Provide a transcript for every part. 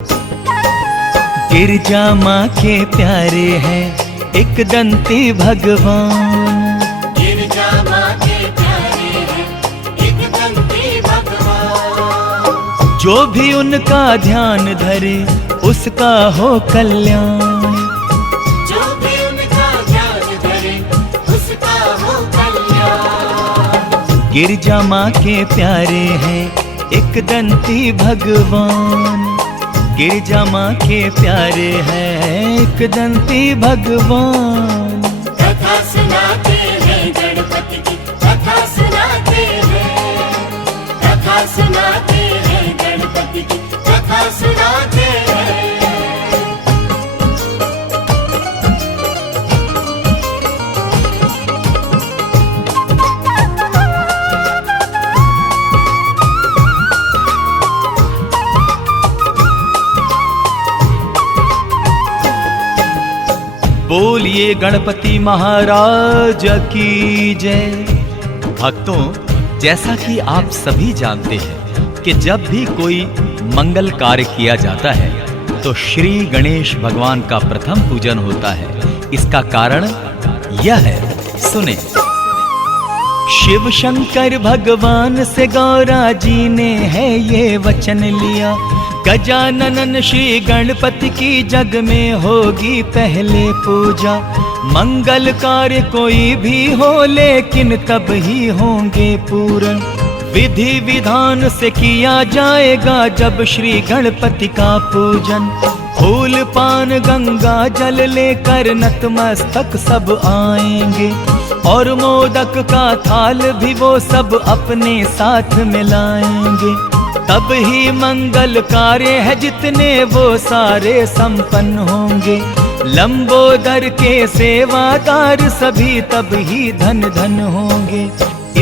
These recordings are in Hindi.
गिरजा माँ के प्यारे हैं एक दंती भगवान। गिरजा माँ के प्यारे हैं एक दंती भगवान। जो भी उनका ध्यान धरे उसका हो कल्याण। जो भी उनका ध्यान धरे उसका हो कल्याण। गिरजा माँ के प्यारे हैं एक दंती भगवान। गिरजा माँ के प्यारे हैं एक दंती भगवान। कथा सुनाते हैं गणपति की, कथा सुनाते हैं, कथा सुनाते हैं गणपति की, कथा सुनाते हैं। बोलिए गणपति महाराज की जय। भक्तों, जैसा कि आप सभी जानते हैं कि जब भी कोई मंगल कार्य किया जाता है तो श्री गणेश भगवान का प्रथम पूजन होता है। इसका कारण यह है, सुने। शिव शंकर भगवान से गौरा जी ने है ये वचन लिया, गजानन श्री गणपति की जग में होगी पहले पूजा। मंगल कार्य कोई भी हो लेकिन तब ही होंगे पूर्ण। विधि विधान से किया जाएगा जब श्री गणपति का पूजन। फूल पान गंगा जल लेकर नतमस्तक सब आएंगे और मोदक का थाल भी वो सब अपने साथ मिलाएंगे। तब ही मंगल कार्य है जितने वो सारे संपन्न होंगे। लंबोदर के सेवादार सभी तब ही धन धन होंगे।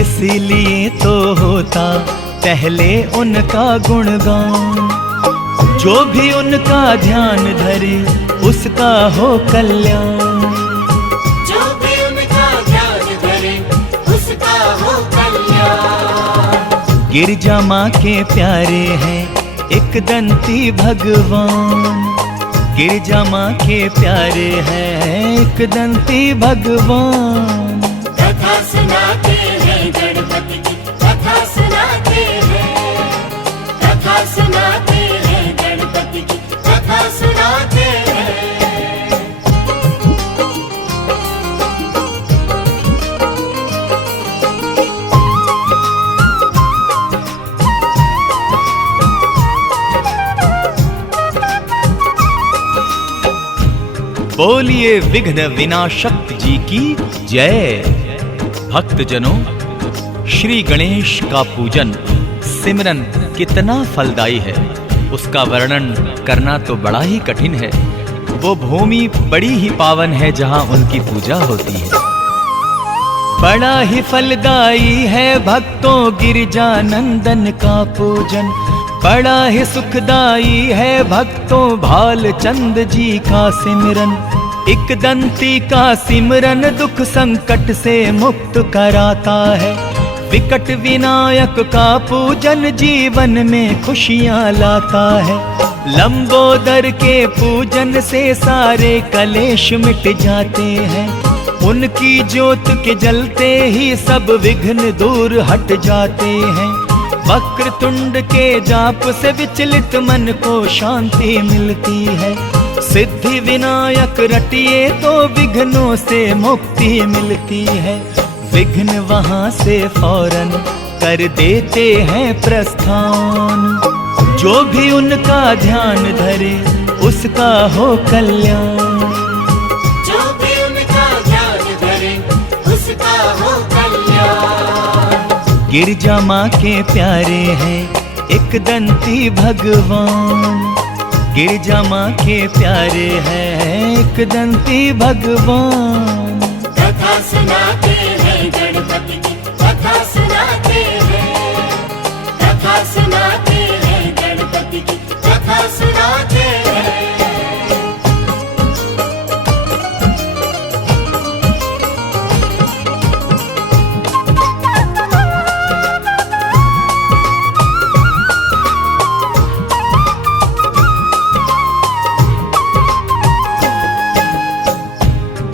इसीलिए तो होता पहले उनका गुणगान। जो भी उनका ध्यान धरे उसका हो कल्याण। जो भी उनका ध्यान धरे उसका हो कल्याण। गिरजा माँ के प्यारे हैं एक दंती भगवान। गिरजा माँ के प्यारे हैं एक दंती भगवान। कथा सुनाते हैं गणपति की, कथा सुनाते हैं, कथा सुनाते हैं गणपति की, कथा सुनाते हैं। बोलिए विघ्न विनाशक जी की जय। भक्तजनों, श्री गणेश का पूजन सिमरन कितना फलदायी है उसका वर्णन करना तो बड़ा ही कठिन है। वो भूमि बड़ी ही पावन है जहां उनकी पूजा होती है। बड़ा ही फलदायी है भक्तों गिरजानंदन का पूजन। बड़ा ही सुखदाई है भक्तों भाल चंद जी का सिमरन। एक दंती का सिमरन दुख संकट से मुक्त कराता है। विकट विनायक का पूजन जीवन में खुशियां लाता है। लंबोदर के पूजन से सारे कलेश मिट जाते हैं। उनकी ज्योत के जलते ही सब विघ्न दूर हट जाते हैं। वक्रतुंड के जाप से विचलित मन को शांति मिलती है। सिद्धि विनायक रटिए तो विघ्नों से मुक्ति मिलती है। विघ्न वहां से फौरन कर देते हैं प्रस्थान। जो भी उनका ध्यान धरे उसका हो कल्याण। जो भी उनका ध्यान धरे उसका हो कल्याण। गिरजा माँ के प्यारे हैं एक दंती भगवान। गिरजा माँ के प्यारे हैं एक दंती भगवान। कथा सुनाते हैं गणपति की, कथा सुनाते हैं, कथा सुनाते हैं गणपति की, कथा सुनाते हैं।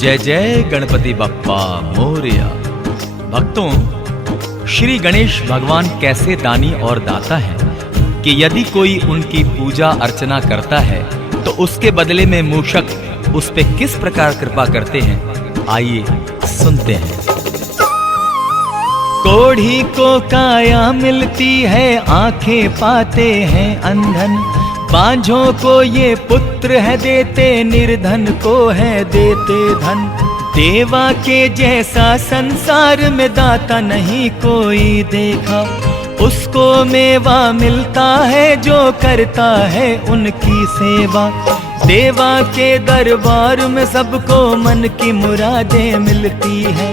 जय जय गणपति बप्पा मोरया। भक्तों, श्री गणेश भगवान कैसे दानी और दाता हैं कि यदि कोई उनकी पूजा अर्चना करता है तो उसके बदले में मूषक उस पे किस प्रकार कृपा करते हैं, आइए सुनते हैं। कोढ़ी को काया मिलती है, आंखें पाते हैं अंधन, बांझों को ये पुत्र है देते, निर्धन को है देते धन। देवा के जैसा संसार में दाता नहीं कोई देखा, उसको मेवा मिलता है जो करता है उनकी सेवा। देवा के दरबार में सबको मन की मुरादें मिलती है,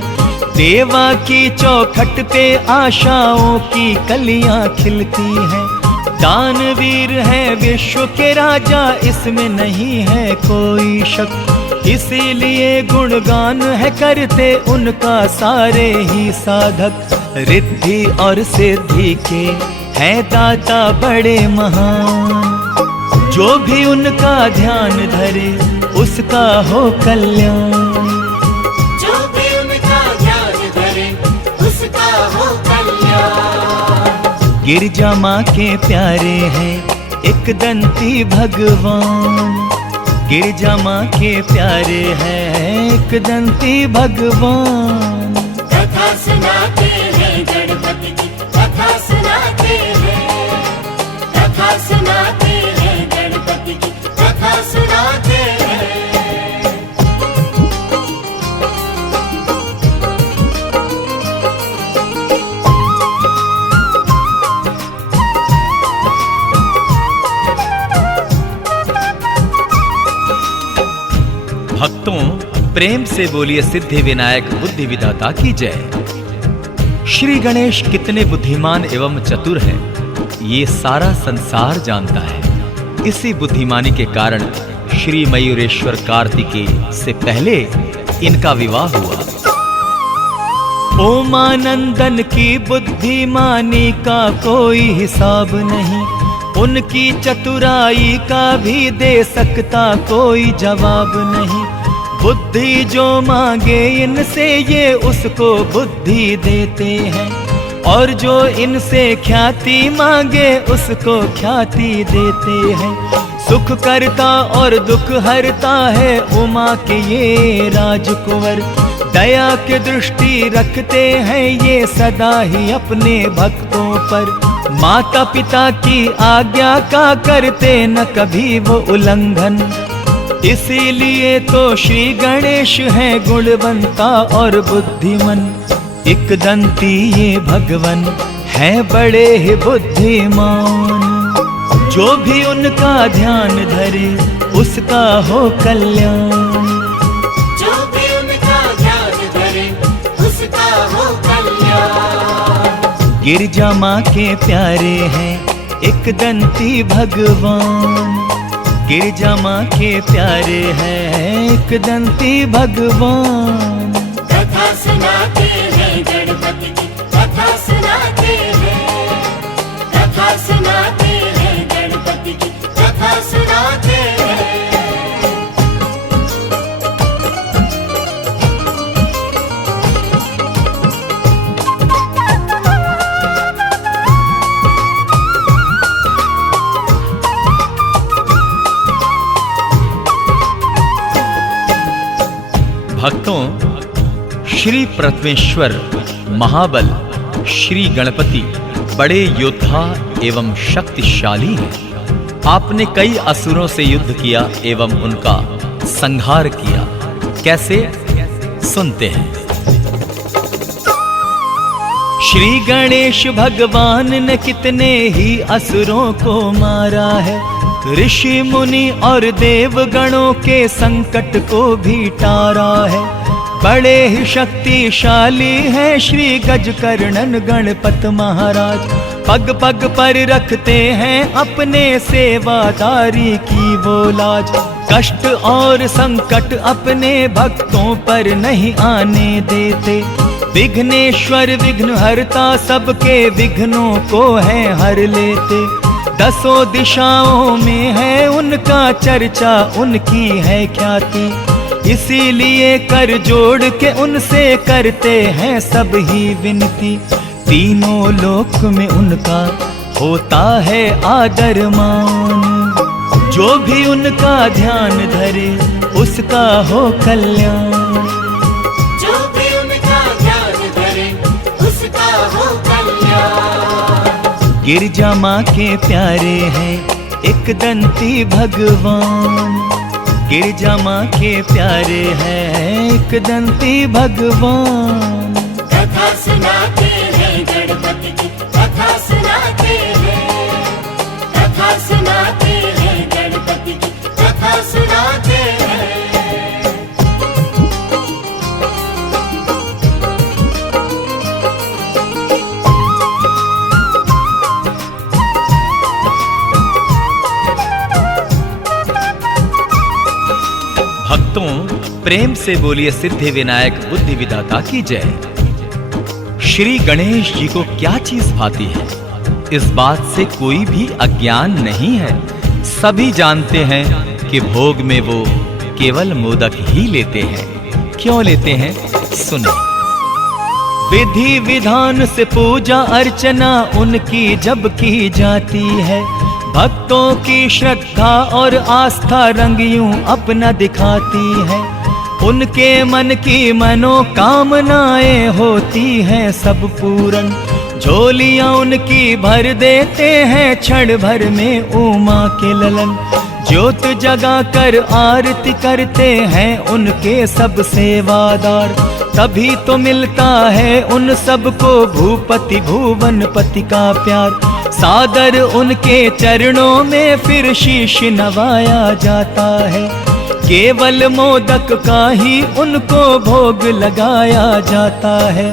देवा की चौखट पे आशाओं की कलियां खिलती हैं। दानवीर है विश्व के राजा, इसमें नहीं है कोई शक, इसीलिए गुणगान है करते उनका सारे ही साधक। रिद्धि और सिद्धि के हैं दाता बड़े महान, जो भी उनका ध्यान धरे उसका हो कल्याण। जो भी उनका ध्यान धरे उसका हो कल्याण। गिरजा माँ के प्यारे हैं एक दंती भगवान, गिरजा माँ के प्यारे हैं एक दंती भगवान। कथा सुनाते हैं गणपति की, कथा सुनाते हैं, कथा सुनाते हैं गणपति की, कथा सुनाते हैं। भक्तों, प्रेम से बोलिए सिद्धि विनायक बुद्धि विधाता की जय। श्री गणेश कितने बुद्धिमान एवं चतुर हैं, ये सारा संसार जानता है। इसी बुद्धिमानी के कारण श्री मयूरेश्वर कार्तिकेय से पहले इनका विवाह हुआ। ओमानंदन की बुद्धिमानी का कोई हिसाब नहीं, उनकी चतुराई का भी दे सकता कोई जवाब नहीं। बुद्धि जो मांगे इनसे ये उसको बुद्धि देते हैं, और जो इनसे ख्याति मांगे उसको ख्याति देते हैं। सुख करता और दुख हरता है उमा के ये राजकुंवर, दया के दृष्टि रखते हैं ये सदा ही अपने भक्तों पर। माता पिता की आज्ञा का करते न कभी वो उल्लंघन, इसीलिए तो श्री गणेश हैं गुणवंता और बुद्धिमन। एक दंती ये भगवन है बड़े ही बुद्धिमान, जो भी उनका ध्यान धरे उसका हो कल्याण। जो भी उनका ध्यान धरे उसका हो कल्याण। गिरजा माँ के प्यारे हैं एक दंती भगवान, गिरजा माँ के प्यारे हैं एक दंती भगवान। कथा सुनाते हैं गणपति की, कथा सुनाते हैं, कथा सुनाते हैं गणपति की, कथा सुनाते हैं। भक्तों, श्री प्रथमेश्वर महाबल श्री गणपति बड़े योद्धा एवं शक्तिशाली हैं। आपने कई असुरों से युद्ध किया एवं उनका संहार किया। कैसे, सुनते हैं। श्री गणेश भगवान ने कितने ही असुरों को मारा है, ऋषि मुनि और देवगणों के संकट को भी टारा है। बड़े ही शक्तिशाली हैं श्री गजकर्णन गणपत महाराज, पग पग पर रखते हैं अपने सेवादारी की वो लाज। कष्ट और संकट अपने भक्तों पर नहीं आने देते, विघ्नेश्वर विघ्न हरता सबके विघ्नों को है हर लेते। दसों दिशाओं में है उनका चर्चा, उनकी है ख्याति, इसीलिए कर जोड़ के उनसे करते हैं सब ही विनती। तीनों लोक में उनका होता है आदर मान। जो भी उनका ध्यान धरे उसका हो कल्याण। जो भी उनका ध्यान धरे उसका हो कल्याण। गिरजा माँ के प्यारे हैं एक दंती भगवान। गिरजा माँ के प्यारे हैं एक दंती भगवान। कथा सुनाते हैं गणपति की, कथा सुनाते हैं, कथा सुनाते हैं गणपति की, कथा सुनाते हैं। भक्तों, प्रेम से बोलिए सिद्धि विनायक बुद्धि विधाता की जय। श्री गणेश जी को क्या चीज भाती है, इस बात से कोई भी अज्ञान नहीं है। सभी जानते हैं कि भोग में वो केवल मोदक ही लेते हैं। क्यों लेते हैं, सुने। विधि विधान से पूजा अर्चना उनकी जब की जाती है, भक्तों की श्रद्धा और आस्था रंग यूं अपना दिखाती है। उनके मन की मनोकामनाएं होती हैं सब पूरन। झोलियां उनकी भर देते हैं क्षण भर में उमा के ललन। ज्योत जगा कर आरती करते हैं उनके सब सेवादार। तभी तो मिलता है उन सबको भूपति भुवनपति का प्यार। सादर उनके चरणों में फिर शीश नवाया जाता है। केवल मोदक का ही उनको भोग लगाया जाता है।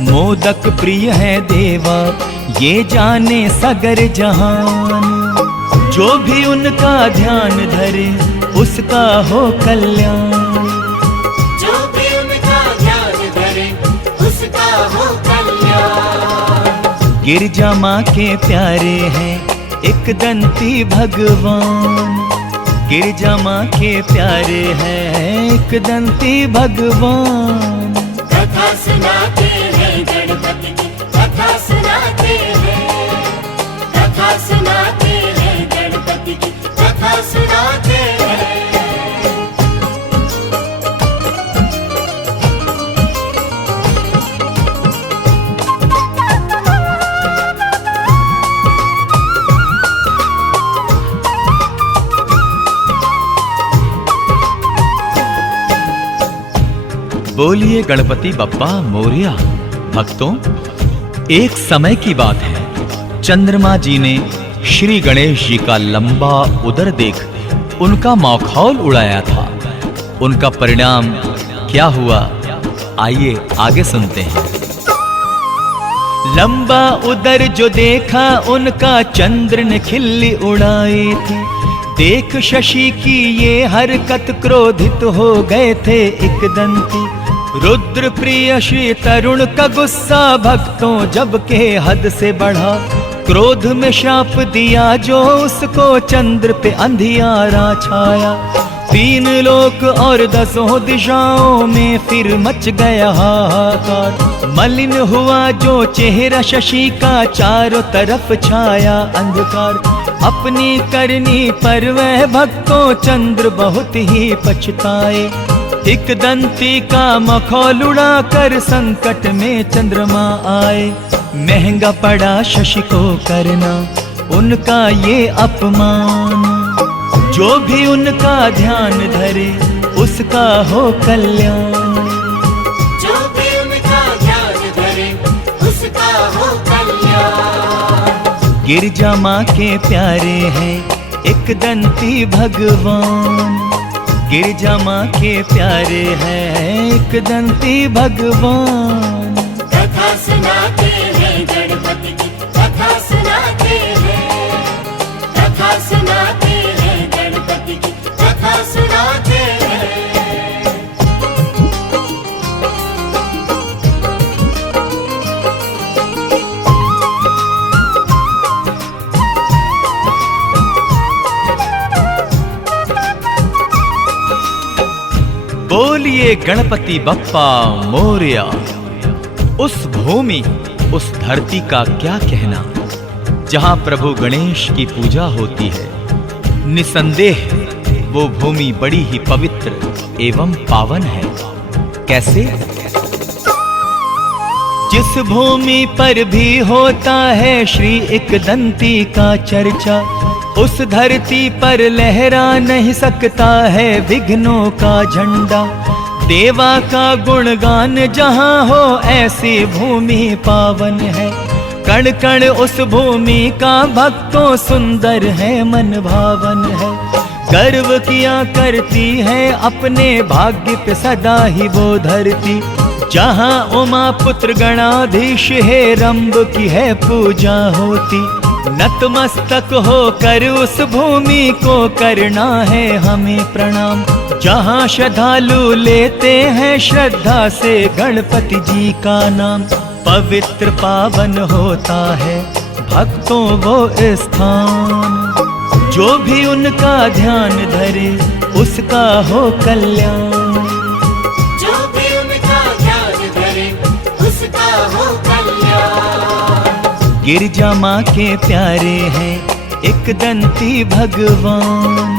मोदक प्रिय है देवा ये जाने सगर जहान। जो भी उनका ध्यान धरे उसका हो कल्याण। जो भी उनका ध्यान धरे उसका हो कल्याण। गिरजा माँ के प्यारे हैं एक दंती भगवान। गिरजा माँ के प्यारे हैं एक दंती भगवान। कथा सुनाते हैं गणपति की, कथा सुनाते हैं, कथा सुनाते हैं गणपति की, कथा सुनाते हैं। बोलिए गणपति बप्पा मोरिया। भक्तों, एक समय की बात है, चंद्रमा जी ने श्री गणेश जी का लंबा उदर देख उनका मौखौल उड़ाया था। उनका परिणाम क्या हुआ, आइए आगे सुनते हैं। लंबा उदर जो देखा उनका चंद्र ने खिल्ली उड़ाई थी। देख शशि की ये हरकत क्रोधित हो गए थे एक दंती। रुद्र प्रिय श्री तरुण का गुस्सा भक्तों जब के हद से बढ़ा। क्रोध में शाप दिया जो उसको चंद्र पे अंधियारा छाया। तीन लोक और दसों दिशाओं में फिर मच गया हाहाकार। मलिन हुआ जो चेहरा शशि का चारों तरफ छाया अंधकार। अपनी करनी पर वह भक्तों चंद्र बहुत ही पछताए। एक दंती का मखौल उड़ा कर संकट में चंद्रमा आए। महंगा पड़ा शशि को करना उनका ये अपमान। जो भी उनका ध्यान धरे उसका हो कल्याण। जो भी उनका ध्यान धरे उसका हो कल्याण। गिरजा माँ के प्यारे हैं एक दंती भगवान। गिरजा माँ के प्यारे हैं एक दंती भगवान। कथा सुनाते हैं गणपति की, कथा सुनाते हैं, कथा सुनाते हैं गणपति की, कथा सुनाते हैं। बोलिए गणपति बप्पा मोरया। उस भूमि उस धरती का क्या कहना, जहां प्रभु गणेश की पूजा होती है। निसंदेह वो भूमि बड़ी ही पवित्र एवं पावन है। कैसे? जिस भूमि पर भी होता है श्री एकदंती का चर्चा, उस धरती पर लहरा नहीं सकता है विघ्नों का झंडा। देवा का गुणगान जहाँ हो ऐसी भूमि पावन है। कण कण उस भूमि का भक्तों सुंदर है, मन भावन है। गर्व किया करती है अपने भाग्य पे सदा ही वो धरती, जहाँ उमा पुत्र गणाधीश है रंब की है पूजा होती। नतमस्तक होकर उस भूमि को करना है हमें प्रणाम, जहाँ श्रद्धालु लेते हैं श्रद्धा से गणपति जी का नाम। पवित्र पावन होता है भक्तों वो स्थान, जो भी उनका ध्यान धरे उसका हो कल्याण। जो भी उनका ध्यान धरे उसका हो कल्याण। गिरजा माँ के प्यारे हैं एक दंती भगवान,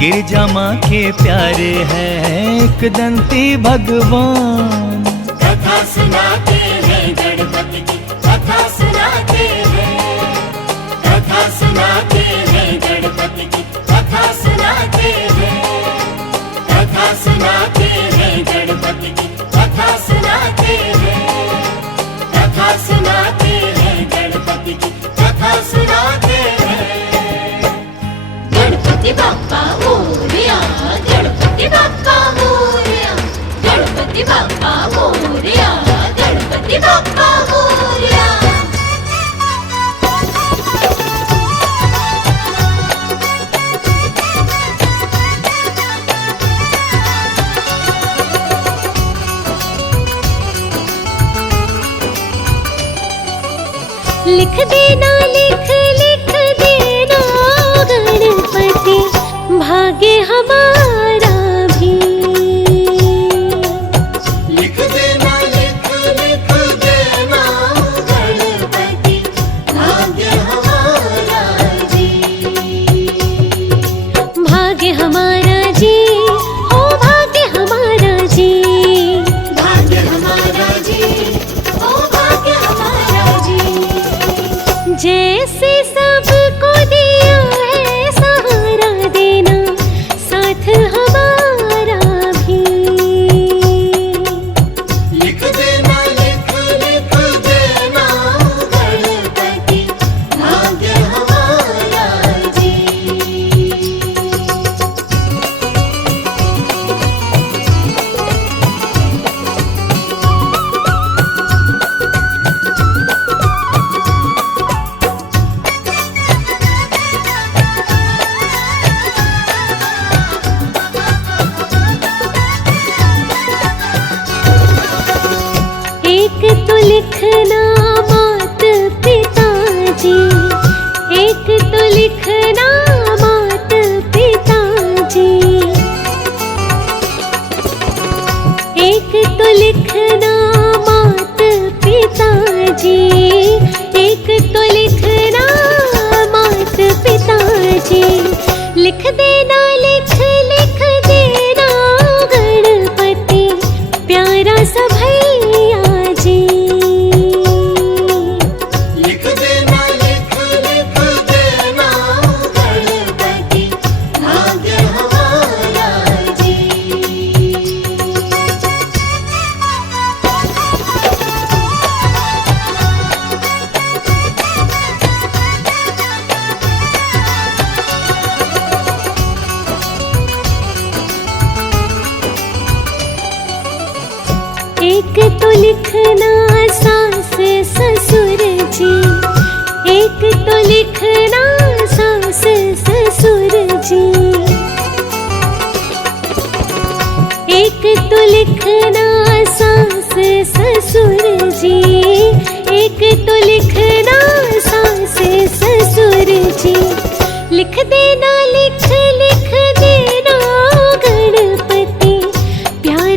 गिरजा माँ के प्यारे हैं एक दंती भगवान। कथा सुनाते हैं गणपति की, कथा सुनाते हैं, कथा सुनाते हैं गणपति की, कथा सुनाते हैं, कथा सुनाते हैं गणपति की, कथा सुनाते हैं, कथा सुनाते हैं गणपति की, कथा सुनाते हैं। गणपति बाप्पा मोरया, गणपति बाप्पा मोरया, गणपति बाप्पा मोरया, गणपति बाप्पा मोरया। लिख देना, लिख लिख देना गणपति, भाग्य हमारा भी। लिख देना, लिख लिख देना गणपति, भाग्य हमारा जी। भाग्य हमारा जी, ओ भाग्य हमारा जी, भाग्य हमारा जी, ओ भाग्य हमारा जी। जैसे सबको दिया है सहारा देना, साथ हमारा भी। लिख देना, लिख लिख देना गणपति, भाग्य हमारा जी। एक तो लिखना मात पिताजी, एक तो लिखना मात पिताजी, एक तो लिखना मात पिताजी, एक तो लिखना मात पिताजी। लिख देना, लिख लिख देना गणपति, प्यारा सा भैया जी। लिख देना, लिख लिख देना गणपति, भाग्य हमारा जी। एक तो लिखना सास ससुर जी, एक तो लिखना सास ससुर जी, एक तो लिखना सास ससुर जी, एक तो लिखना सास ससुर जी। लिख देना, लिख लिख देना गणपति, प्यारा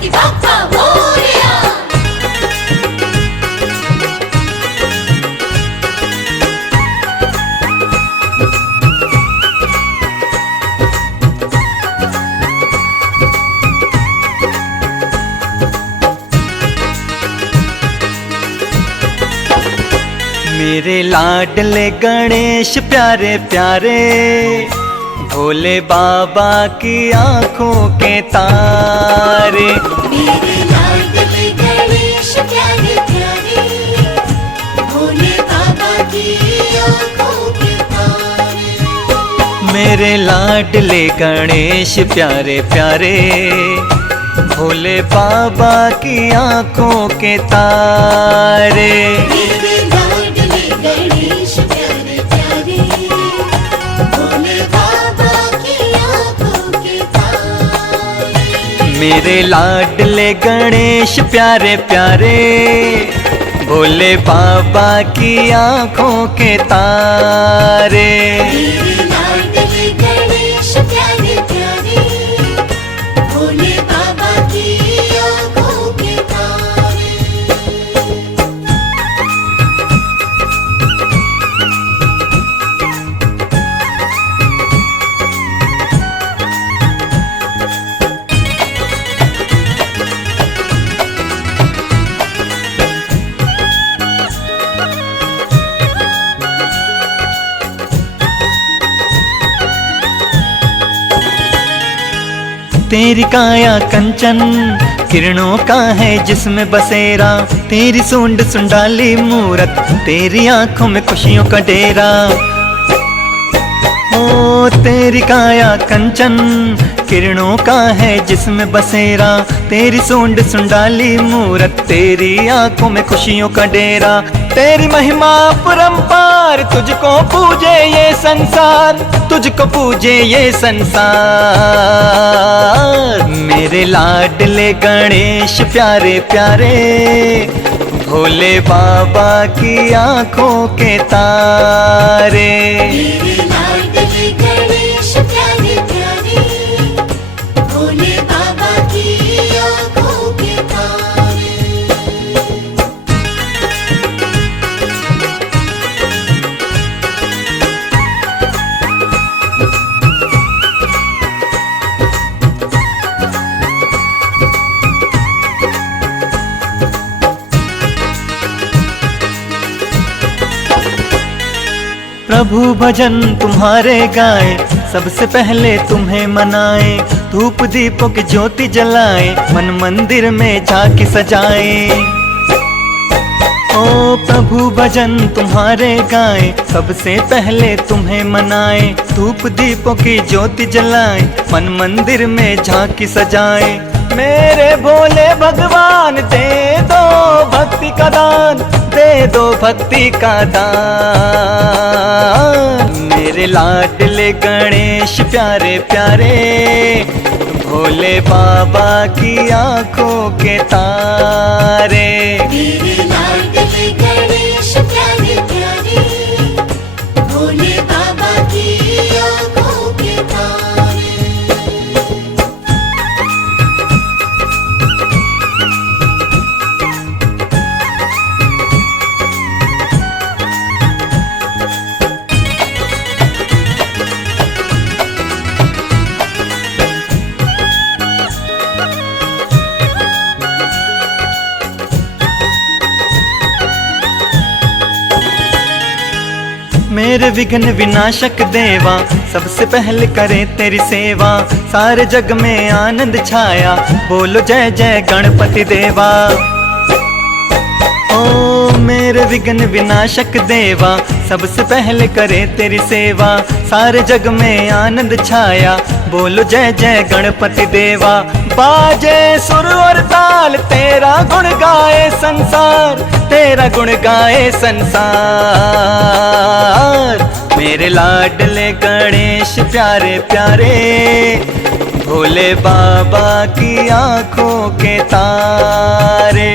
गणपति बाप्पा मोरया। मेरे लाडले गणेश प्यारे प्यारे, भोले बाबा की आंखों के तारे। मेरे लाडले गणेश प्यारे प्यारे, भोले बाबा की आंखों के तारे। मेरे लाडले गणेश प्यारे प्यारे, भोले बाबा की आंखों के तारे। मेरे लाडले गणेश प्यारे प्यारे, भोले बाबा की आंखों के तारे। मेरे लाडले गणेश प्यारे प्यारे, भोले बाबा की आंखों के तारे। मेरे लाडले गणेश प्यारे प्यारे, भोले बाबा की आंखों के तारे। तेरी काया कंचन किरणों का है जिसमें बसेरा, तेरी सूंड सुंडाली मूरत, तेरी आंखों में खुशियों का डेरा। ओ तेरी काया कंचन किरणों का है जिसमें बसेरा, तेरी सूंड सुंडाली मूरत, तेरी आंखों में खुशियों का डेरा। तेरी महिमा परंपार, तुझको पूजे ये संसार, तुझको पूजे ये संसार। मेरे लाडले गणेश प्यारे प्यारे, भोले बाबा की आंखों के तारे। मेरे लाडले गणेश प्यारे प्यारे, भोले बाबा की आंखों के तारे। प्रभु भजन तुम्हारे गाए, सबसे पहले तुम्हें मनाए, धूप दीपों की ज्योति जलाए, मन मंदिर में झांकी सजाए। ओ प्रभु भजन तुम्हारे गाए, सबसे पहले तुम्हें मनाए, धूप दीपों की ज्योति जलाए, मन मंदिर में झांकी सजाए। मेरे भोले भगवान दे दो भक्ति का दान, दे दो भक्ति का दान। मेरे लाडले गणेश प्यारे प्यारे, भोले बाबा की आंखों के तारे। मेरे लाडले गणेश प्यारे प्यारे, भोले बाबा की आंखों के तारे। मेरे विघ्न विनाशक देवा, सबसे पहले करे तेरी सेवा, सारे जग में आनंद छाया, बोलो जय जय गणपति देवा। ओ मेरे विघ्न विनाशक देवा, सबसे पहले करे तेरी सेवा, सारे जग में आनंद छाया, बोलो जय जय गणपति देवा। बाजे सुर और ताल, तेरा गुण गाए संसार, तेरा गुण गाए संसार। मेरे लाडले गणेश प्यारे प्यारे, भोले बाबा की आंखों के तारे।